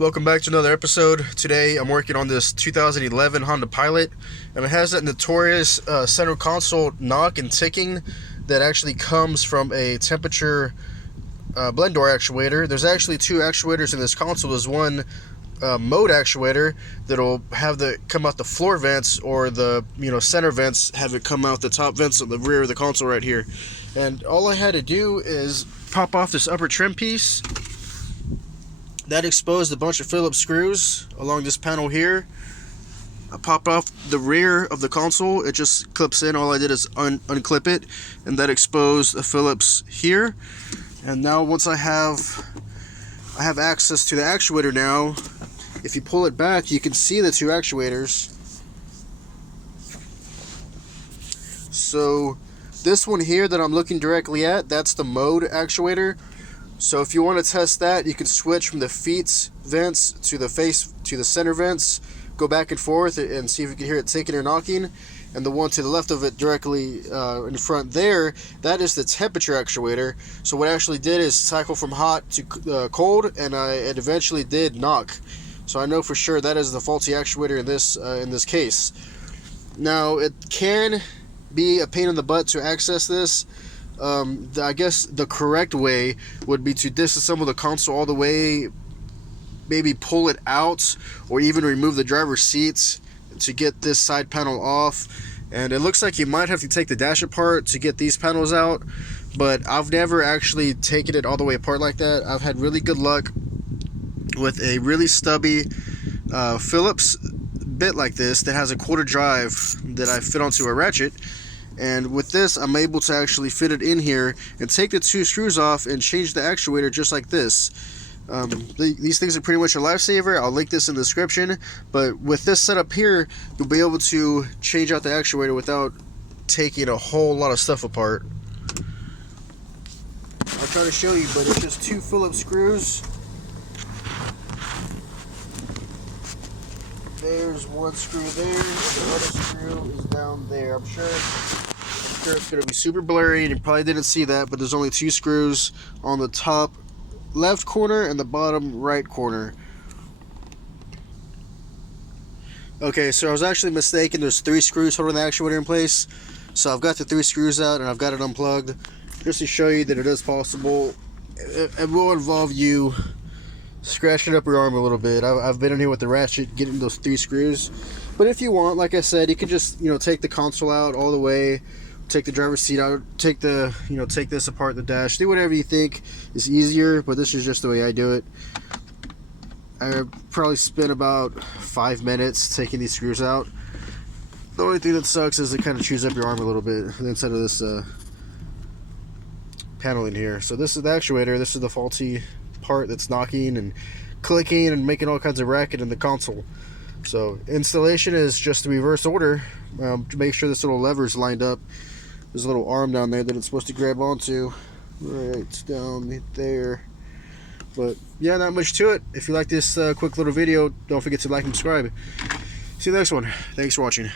Welcome back to another episode. Today I'm working on this 2011 Honda Pilot, and it has that notorious center console knock and ticking that actually comes from a temperature blend door actuator. There's actually two actuators in this console. There's one mode actuator that'll have the come out the floor vents, or the center vents have it come out the top vents on the rear of the console right here. And all I had to do is pop off this upper trim piece. That exposed a bunch of Phillips screws along this panel here. I popped off the rear of the console. It just clips in. All I did is unclip it, and that exposed a Phillips here. And now once I have access to the actuator now, if you pull it back, you can see the two actuators. So this one here that I'm looking directly at, that's the mode actuator. So if you want to test that, you can switch from the feet vents to the center vents, go back and forth and see if you can hear it ticking or knocking. And the one to the left of it directly in front there, that is the temperature actuator. So what I actually did is cycle from hot to cold, and it eventually did knock. So I know for sure that is the faulty actuator in this case. Now it can be a pain in the butt to access this. I guess the correct way would be to disassemble the console all the way, maybe pull it out, or even remove the driver's seats to get this side panel off. And it looks like you might have to take the dash apart to get these panels out, but I've never actually taken it all the way apart like that. I've had really good luck with a really stubby Phillips bit like this that has a quarter drive that I fit onto a ratchet. And with this, I'm able to actually fit it in here and take the two screws off and change the actuator just like this. These things are pretty much a lifesaver. I'll link this in the description. But with this setup here, you'll be able to change out the actuator without taking a whole lot of stuff apart. I'll try to show you, but it's just two Phillips screws. There's one screw there, the other screw is down there. I'm sure it's going to be super blurry and you probably didn't see that, but there's only two screws on the top left corner and the bottom right corner. Okay, so I was actually mistaken. There's three screws holding the actuator in place. So I've got the three screws out and I've got it unplugged just to show you that it is possible. It will involve you scratching up your arm a little bit. I've been in here with the ratchet getting those three screws, but if you want, like I said, you can just take the console out all the way, take the driver's seat out, take this apart, the dash, do whatever you think is easier, but this is just the way I do it. I probably spent about 5 minutes taking these screws out. The only thing that sucks is it kind of chews up your arm a little bit inside of this panel in here. So this is the actuator. This is the faulty part that's knocking and clicking and making all kinds of racket in the console. So installation is just the reverse order. To make sure this little lever is lined up. There's a little arm down there that it's supposed to grab onto, right down there. But yeah, not much to it. If you like this quick little video, don't forget to like and subscribe. See you next one. Thanks for watching.